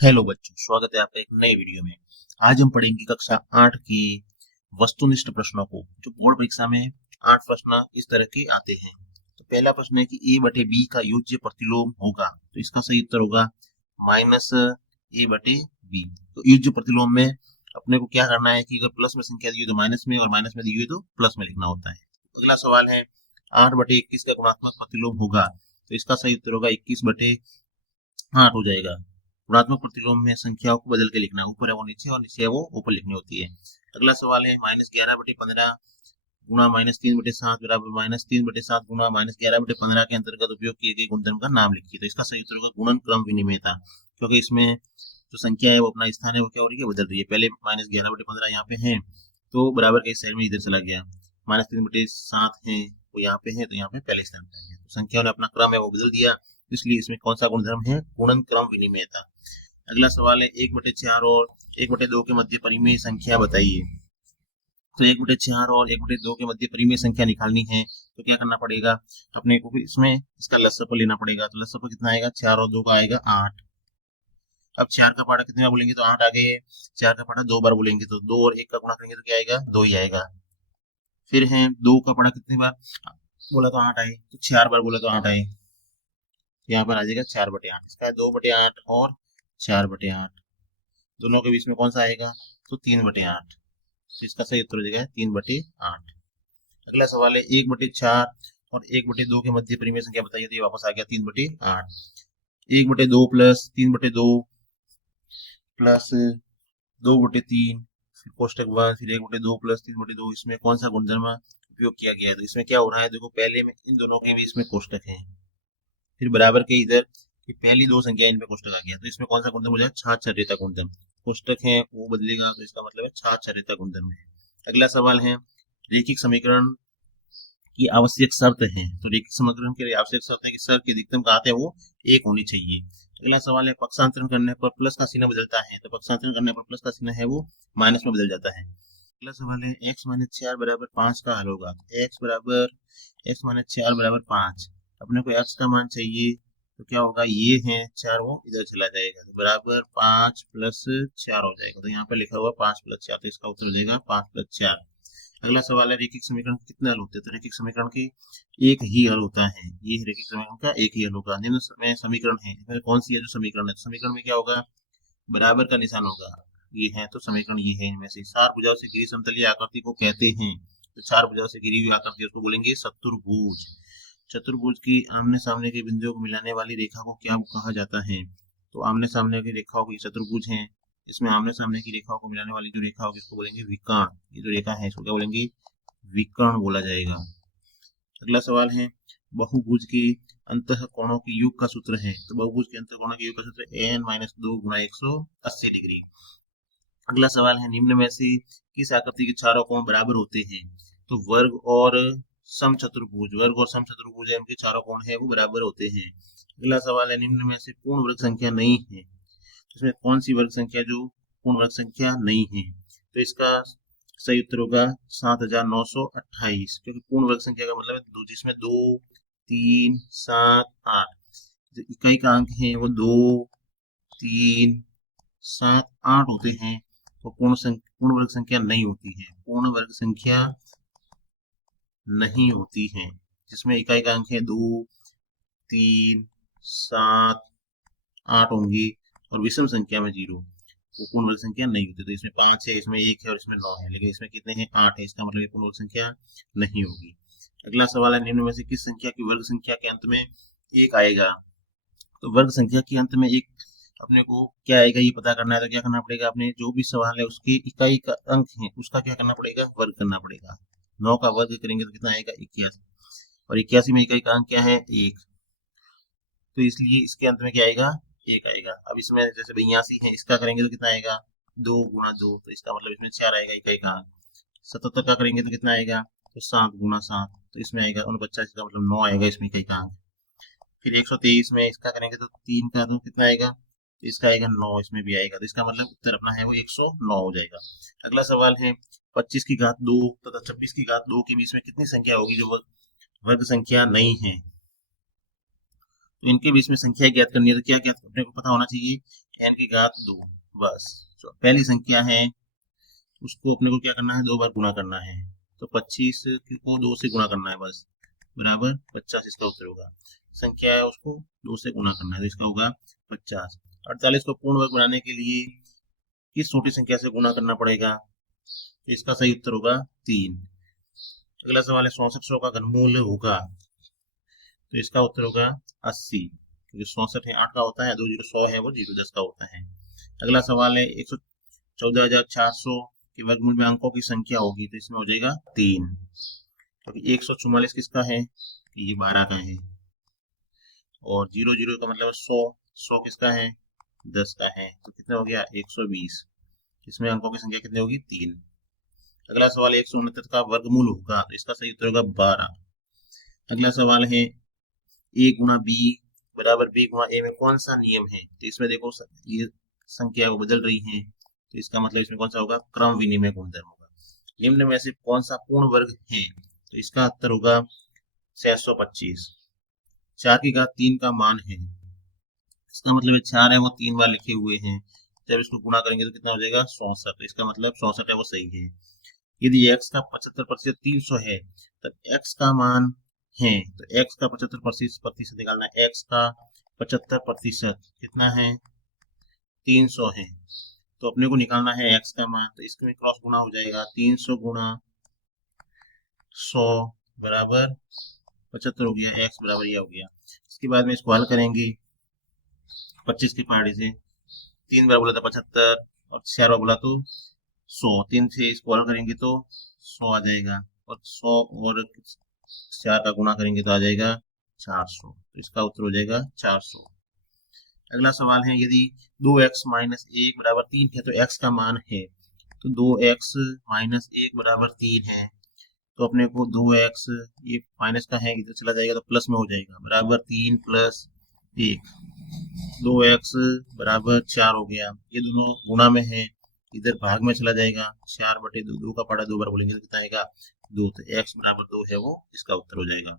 Hello बच्चों, स्वागत है आपका एक नए वीडियो में। आज हम पढ़ेंगे कक्षा 8 की वस्तुनिष्ठ प्रश्नों को। जो बोर्ड परीक्षा में 8 प्रश्न इस तरह के आते हैं। तो पहला प्रश्न है कि ए बटे बी का योज्य प्रतिलोम होगा, तो इसका सही उत्तर होगा माइनस ए बटे बी। तो योज्य प्रतिलोम में अपने को क्या करना है कि अगर प्लस में संख्या दी हो तो माइनस में, और माइनस में दी हुई तो प्लस में लिखना होता है। अगला सवाल है 8 बटे 21 का गुणात्मक प्रतिलोम होगा, तो इसका सही उत्तर होगा 21 बटे 8 हो जाएगा। गुणात्मक प्रतिलोम में संख्याओं को बदल के लिखना, ऊपर है वो नीचे और नीचे है वो ऊपर लिखनी होती है। अगला सवाल है -11/15 गुणा -3/7 बराबर -3/7 गुणा -11/15 के अंतर्गत उपयोग किए गए गुणधर्म का नाम लिखिए। तो इसका सही उत्तर होगा गुणन क्रम विनिमेयता, क्योंकि इसमें जो संख्या है वो अपना स्थान है वो क्या हो रही है, बदल रही है। पहले -11/15 यहाँ पे है तो बराबर के साइड में इधर चला गया, -3/7 है वो यहाँ पे है तो यहाँ पे पहले स्थान पे आ गया। तो संख्या ने अपना क्रम है वो बदल दिया, इसलिए इसमें कौन सा गुणधर्म है, गुणन क्रम विनिमेयता। अगला सवाल है 1/4 और 1/2 के मध्य परिमेय संख्या बताइए। तो 1/4 और 1/2 के मध्य परिमेय संख्या निकालनी है तो क्या करना पड़ेगा, अपने को इसमें इसका लसअप लेना पड़ेगा। तो लसअप कितना आएगा, 4 और 2 का आएगा 8। अब 4 का पाड़ा कितने बार बोलेंगे तो 8 आ गए है। 4 का पाड़ा 2 बार बोलेंगे तो 2 और 1 का गुणा करेंगे तो क्या आएगा, 2 ही आएगा। फिर है 2 का पाड़ा कितनी बार बोला तो 8 आए, तो 4 बार बोला तो 8 आए। यहाँ पर आ जाएगा 4/8। इसका 2/8 और 4/8, दोनों के बीच में कौन सा आएगा, तो 3/8। तो इसका सही उत्तर हो जाएगा 3/8। अगला सवाल है 1/4 और 1/2 के मध्य परिमेय संख्या बताइए। तो ये वापस आ गया 3/8। 1/2 प्लस 3/2 प्लस 2/3, फिर कोष्टक बंद, फिर 1/2 प्लस 3/2। इसमें कौन सा गुणधर्म उपयोग किया गया है, तो इसमें क्या हो रहा है, देखो पहले में इन दोनों के बीच में कोष्टक है, फिर बराबर के इधर कि पहली दो संख्या इनमें कोष्टक आ गया, तो इसमें कौन सा गुणधर्म हो जाएगा, छाछर्यता गुणधर्म। कोष्टक है वो बदलेगा तो इसका मतलब है छाछर्यता गुणधर्म है। अगला सवाल है रेखिक समीकरण की आवश्यक शर्त है। तो रेखिक समीकरण के लिए आवश्यक शर्त है कि शर की अधिकतम घात है वो 1 होनी चाहिए। अगला सवाल है पक्षांतरण करने पर प्लस का चिन्ह बदलता है, तो पक्षांतरण करने पर प्लस का चिन्ह है वो माइनस में बदल जाता है। अगला सवाल है x-4 बराबर 5 का हल होगा। x-4 बराबर 5, अपने को x का मान चाहिए तो क्या होगा, ये है 4 वो इधर चला जाएगा तो बराबर 5 प्लस 4 हो जाएगा। तो यहाँ पे लिखा हुआ 5 प्लस 4, तो इसका उत्तर हो जाएगा 5 प्लस 4। अगला सवाल है रेखिक समीकरण कितने हल होते हैं, तो रेखिक समीकरण के एक ही हल होता है। ये रेखिक समीकरण का एक ही हल होगा। निम्न में समीकरण है, इसमें कौन सी है जो समीकरण है, तो समीकरण में क्या होगा, बराबर का निशान होगा। ये है तो समीकरण ये है। इनमें से चार भुजाओं से घिरी समतलीय आकृति को कहते हैं, तो चार भुजाओं से घिरी हुई आकृति उसको बोलेंगे चतुर्भुज। चतुर्भुज की आमने सामने के बिंदुओं को मिलाने वाली रेखा को क्या कहा जाता है, तो आमने सामने की रेखाओं की चतुर्भुज है, इसमें आमने सामने की रेखाओं को मिलाने वाली जो रेखा होगी इसको बोलेंगे विकर्ण। ये जो रेखा है इसको क्या बोलेंगे, विकर्ण बोला जाएगा। अगला सवाल है बहुभुज के अंतःकोणों के योग का सूत्र है, तो बहुभुज के अंतःकोणों के योग का सूत्र n-2 गुणा 180 डिग्री। अगला सवाल है निम्न में से किस आकृति के चारों कोण बराबर होते हैं, तो वर्ग और समचतुर्भुज, वर्ग और समचतुर्भुज है उनके चारों कोण है वो बराबर होते हैं। अगला सवाल है निम्न में से पूर्ण वर्ग संख्या नहीं है, इसमें कौन सी वर्ग संख्या जो पूर्ण वर्ग संख्या नहीं है, तो इसका सही उत्तर होगा 7928, क्योंकि पूर्ण वर्ग संख्या का मतलब है जिसमें 2 3 7 8 जो इकाई का अंक है वो 2 3 7 8 होते हैं, तो पूर्ण वर्ग संख्या नहीं होती है, पूर्ण वर्ग संख्या नहीं होती है। जिसमें इकाई का अंक है 2 3 7 8 होंगी और विषम संख्या में 0, वो पूर्ण वर्ग संख्या नहीं होती। तो इसमें 5 है, इसमें 1 है और इसमें 9 है, लेकिन इसमें कितने हैं, 8 है, इसका मतलब ये पूर्ण वर्ग संख्या नहीं होगी। अगला सवाल है निम्न में से किस संख्या की वर्ग संख्या के अंत में 1 आएगा, तो वर्ग संख्या के अंत में 1 अपने को क्या आएगा ये पता करना है। तो क्या करना पड़ेगा, अपने जो भी सवाल है उसकी इकाई का अंक है उसका क्या करना पड़ेगा, वर्ग करना पड़ेगा। 9 का वर्ग करेंगे तो कितना आएगा, 81, और 81 में इकाई का अंक क्या है, 1, तो इसलिए इसके अंत में क्या आएगा, 1 आएगा। अब इसमें जैसे 82 है, इसका करेंगे तो कितना आएगा, 2 गुणा 2, तो इसका मतलब इसमें 4 आएगा इकाई का अंक। 77 का करेंगे तो कितना आएगा, तो 7 गुणा 7, तो इसमें आएगा 49, इसका मतलब 9 आएगा इसमें इकाई का अंक। फिर 123 में इसका करेंगे तो 3 का तो कितना आएगा, तो इसका आएगा 9, इसमें भी आएगा, तो इसका मतलब उत्तर अपना है वो 109 हो जाएगा। अगला सवाल है 25 की घात 2 तथा 26 की घात 2 के बीच में कितनी संख्या होगी जो वर्ग संख्या नहीं है, तो इनके बीच में संख्या ज्ञात करनी है। तो क्या ज्ञात अपने को पता होना चाहिए, n की घात 2। बस तो पहली संख्या है उसको अपने को क्या करना है, 2 बार गुणा करना है। तो 25 को 2 से गुणा करना है बस, बराबर 50 इसका उत्तर होगा। संख्या है उसको 2 से गुणा करना है तो इसका होगा 50। 48 को पूर्ण वर्ग बनाने के लिए किस छोटी संख्या से गुणा करना पड़ेगा, तो इसका सही उत्तर होगा 3। अगला सवाल है 6400 का घनमूल होगा, तो इसका उत्तर होगा 80, क्योंकि 64 है 8 का होता है, 2 0 100 है वो 0 10 का होता है। अगला सवाल है 114,400 के वर्गमूल में अंकों की संख्या होगी, तो इसमें हो जाएगा 3, क्योंकि 144 किसका है, ये 12 का है, और 0 0 का मतलब 100, 100 किसका है, 10 का है, तो कितना हो गया 120। इसमें अंकों की संख्या कितनी होगी 3। अगला सवाल 169 का वर्गमूल होगा, तो इसका सही उत्तर होगा 12। अगला सवाल है ए गुणा बी बराबर बी गुणा ए में कौन सा नियम है, तो इसमें देखो ये संख्या को बदल रही है, तो इसका मतलब इसमें कौन सा होगा, क्रम विनिमय गुणधर्म होगा। निम्न में से कौन सा पूर्ण वर्ग है, तो इसका उत्तर होगा 625। 4 की घात 3 का मान है, इसका मतलब 4 है वो 3 बार लिखे हुए हैं, जब इसको गुणा करेंगे तो कितना हो जाएगा 64, तो इसका मतलब 64 है वो सही है। यदि x का 75% 300 है, तब x का मान है, तो x का 75% निकालना है। x का 75% कितना है, 300 है, तो अपने को निकालना है x का मान, तो इसमें क्रॉस गुणा हो जाएगा, 300 गुणा 100 बराबर 75 हो गया, x बराबर यह हो गया। इसके बाद में इसको हल करेंगे 25 की पहाड़ी से, 3 बार बोला था 75 और 4 बार बोला तो 100, 3 से इसको हल करेंगे तो 100 आ जाएगा, और 100 और 4 का गुणा करेंगे तो आ जाएगा 400, तो इसका उत्तर हो जाएगा 400। अगला सवाल है यदि 2x माइनस 1 बराबर 3 है, तो x का मान है, तो 2x माइनस 1 बराबर 3 है, तो अपने को 2x ये माइनस का है, इधर चला जाएगा तो प्लस में हो जाएगा, बराबर 3 प्लस 1, 2x बराबर 4 हो गया। ये दोनों गुणा में है, इधर भाग में चला जाएगा, 4 बटे 2, 2 का पड़ा 2 बार बोलेंगे तो कितना आएगा 2, तो x बराबर 2 है वो इसका उत्तर हो जाएगा।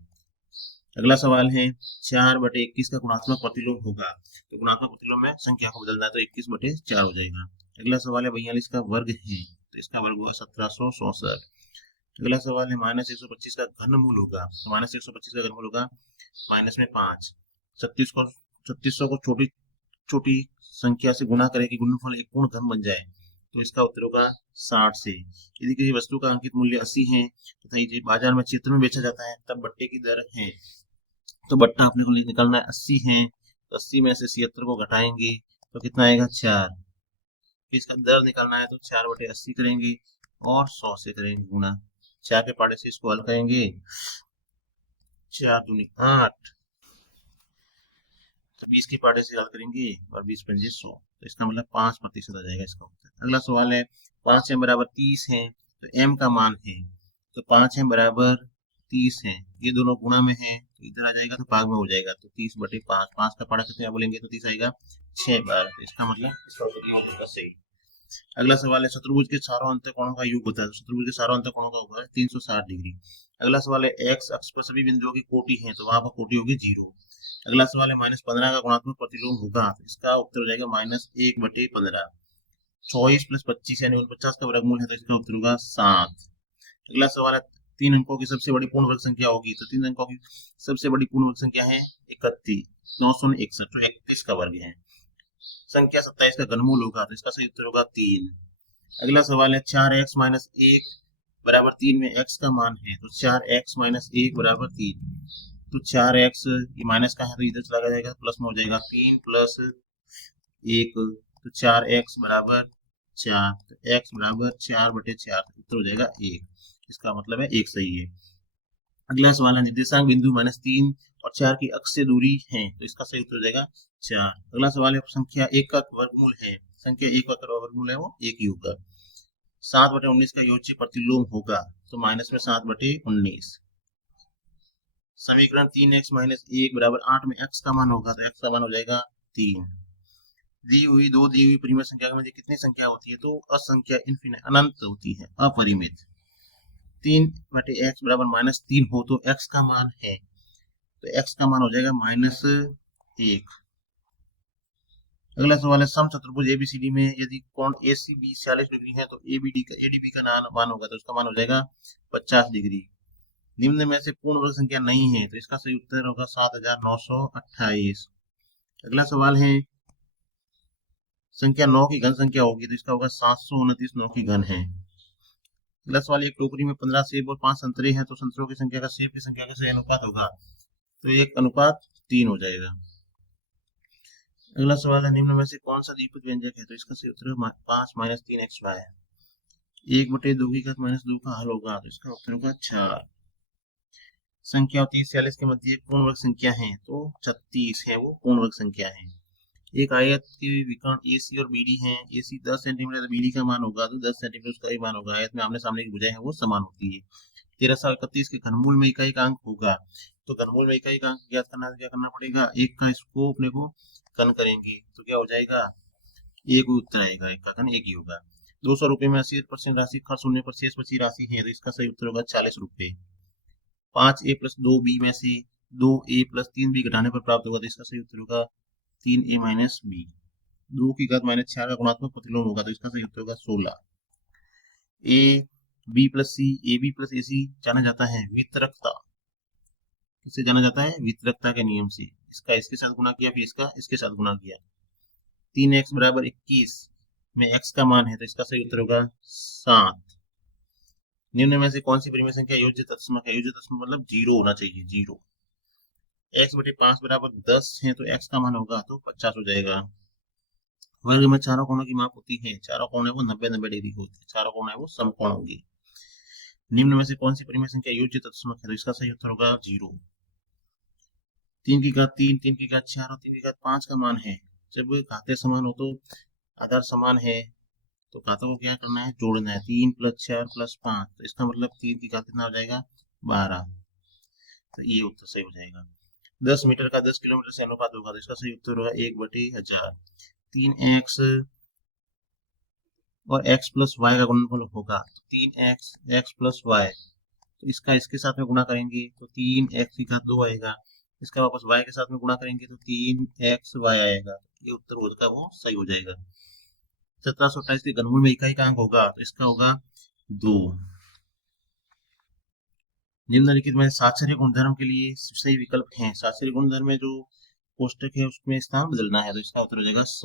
अगला सवाल है 4 बटे 21 का गुणात्मक प्रतिलोम होगा, तो गुणात्मक प्रतिलोम में संख्या को बदलना है, तो 21 बटे 4 हो जाएगा। अगला सवाल है 42 का वर्ग है, तो इसका वर्ग हुआ 1764। अगला सवाल है माइनस 125 का घनमूल होगा, तो माइनस 125 का घनमूल होगा माइनस में 5। 3600 को छोटी छोटी संख्या से गुणा करें कि गुणनफल एक पूर्ण घन बन जाए, तो इसका उत्तर होगा 60 से। यदि किसी वस्तु का अंकित मूल्य 80 है तथा ये बाजार में क्षेत्र में बेचा जाता है, तब बट्टे की दर है, तो बट्टा अपने को निकालना है 80 है, तो 80 में से 76 को घटाएंगे तो कितना आएगा 4। इसका दर निकालना है तो 4 बटे 80 करेंगे और 100 से करेंगे गुणा, 4 के पाड़े से इसको हल करेंगे, 4 दूनी 8, तो 20 के पाड़े से हल करेंगे और 20 पंजे 100, तो इसका मतलब 5% आ जाएगा इसका उत्तर। अगला सवाल है 5m बराबर 30 है, तो m का मान है, तो 5m बराबर 30 है, ये दोनों गुणा में है, तो इधर आ जाएगा तो भाग में हो जाएगा, तो 30 बटे 5, 5 का पाड़ा कितने बोलेंगे तो 30 आएगा 6 बार, तो इसका मतलब इसका उत्तर हो जाएगा सही। अगला सवाल है चतुर्भुज के चारों अंतःकोणों का योग होता है, तो चतुर्भुज के चारों अंतःकोणों का होगा 360 डिग्री। अगला सवाल है x अक्ष पर सभी बिंदुओं की कोटि है, तो वहां पर कोटि होगी 0। अगला सवाल है -15 का गुणात्मक प्रतिलोम होगा, तो इसका उत्तर हो जाएगा -1/15। 24 + 25 यानी 49 का वर्गमूल है, तो इसका उत्तर होगा 7। अगला सवाल है 3 अंकों की सबसे बड़ी पूर्ण वर्ग संख्या होगी, तो 3 अंकों की सबसे बड़ी पूर्ण वर्ग संख्या है 31, 961, तो 31 का वर्ग है। संख्या 27 का घनमूल होगा, तो इसका सही उत्तर होगा 3। अगला सवाल है 4x - 1 बराबर 3 में x का मान है, तो 4x - 1 बराबर 3, तो 4x ये माइनस का है तो इधर चला जाएगा, प्लस में हो जाएगा 3 प्लस 1, तो 4x बराबर 4, तो x बराबर 4 बटे 4, उत्तर हो जाएगा 1, इसका मतलब है 1 सही है। अगला सवाल है निर्देशांक बिंदु -3 और 4 की अक्ष से दूरी है, तो इसका सही उत्तर हो जाएगा 4। अगला सवाल है संख्या 1 का वर्गमूल है, संख्या 1 का वर्गमूल है वो 1 ही होगा। 7/19 का योज्य प्रतिलोम होगा, तो माइनस में 7/19। समीकरण 3x - 1 बराबर 8 में x का मान होगा, तो x का मान हो जाएगा 3। दी हुई परिमित संख्या में कितनी संख्या होती है, तो असंख्या अनंत होती है, अपरिमित। 3/x बराबर -3 हो तो x का मान है, तो x का मान हो जाएगा -1। अगला सवाल है सम चतुर्भुज एबीसीडी में यदि कोण एसी बी 46 डिग्री है तो एडीबी का मान होगा, तो उसका मान हो जाएगा 50 डिग्री। निम्न में से पूर्ण वर्ग संख्या नहीं है, तो इसका सही उत्तर होगा 7928। अगला सवाल है संख्या 9 की घन संख्या होगी, तो इसका होगा 729 9 की घन है। अगला सवाल, एक टोकरी में 15 सेब और 5 संतरे हैं, तो संतरों की संख्या का सेब की संख्या का सही अनुपात होगा, तो 1:3 हो जाएगा। अगला सवाल है निम्न में से कौन सा द्विपद व्यंजक है, तो इसका सही उत्तर 5 - 3xy। 1/2 की घात -2 का हल होगा, तो इसका उत्तर होगा 4। संख्या 30-46 के मध्य पूर्ण वर्ग संख्या है, तो 36 है वो पूर्ण वर्ग संख्या है। एक आयत के विकर्ण AC और BD हैं, AC 10 सेंटीमीटर, तो BD का मान होगा तो 10 सेंटीमीटर उसका भी मान होगा। आयत में आमने सामने की भुजाएं हैं वो समान होती है। 1331 के घनमूल में इकाई का अंक होगा, तो घनमूल में इकाई का अंक ज्ञात करना, क्या करना पड़ेगा, एक का इसको अपने को घन करेंगे, तो क्या हो जाएगा, एक उत्तर आएगा, एक का घन एक ही होगा। 200 रुपए में 80% राशि खर्च होने पर शेष बची राशि है, तो इसका सही उत्तर होगा 40 रुपए। 5A + 2B में से 2A + 3B घटाने पर प्राप्त होगा, तो इसका सही उत्तर होगा 3A - B। 2 की घात -4 का गुणात्मक प्रतिलोम होगा, तो इसका सही उत्तर होगा 16। A B + C AB + AC जाना जाता है वितरकता, किससे जाना जाता है, वितरकता के नियम से। इसका इसके साथ गुणा किया, फिर इसका इसके साथ गुणा किया। 3x = 21 में x का मान है, तो इसका सही उत्तर होगा 7। निम्न में से कौन सी परिमेय संख्या योज्य तत्समक है, योज्य तत्समक मतलब 0 होना चाहिए, 0। x/5 = 10 है, तो x का मान होगा तो 50 हो जाएगा। वर्ग में चारों कोणों की माप होती है, चारों कोण है वो 90-90 डिग्री के होते हैं, चारों कोण है वो समकोण होंगे। निम्न में से कौन सी परिमेय संख्या योज्य तत्समक है, तो इसका सही उत्तर होगा 0। 3 की घात 3, 3 की घात 4 और 3 की घात 5 का मान है। जब घातें समान हो तो आधार समान है, तो घातों को क्या करना है, जोड़ना है। 3 + 4 + 5, तो इसका मतलब 3 की घात कितना हो जाएगा, 12, तो ये उत्तर सही हो जाएगा। 10 मीटर का 10 किलोमीटर से अनुपात होगा, तो इसका सही उत्तर होगा 1/1000। 3x और x + y का गुणनफल होगा, तो 3x x + y, तो इसका इसके साथ में गुणा करेंगे तो 3x की घात 2 आएगा, इसका वापस y के साथ में गुणा करेंगे तो 3xy आएगा, ये उत्तर होगा वो सही हो जाएगा। 1728 के घनमूल में इकाई का अंक होगा, तो इसका होगा 2। निम्नलिखित में साक्षरी गुणधर्म के लिए सही विकल्प हैं। साक्षरी गुणधर्म में जो कोष्टक है उसमें स्थान बदलना है, तो इसका उत्तर हो जाएगा स।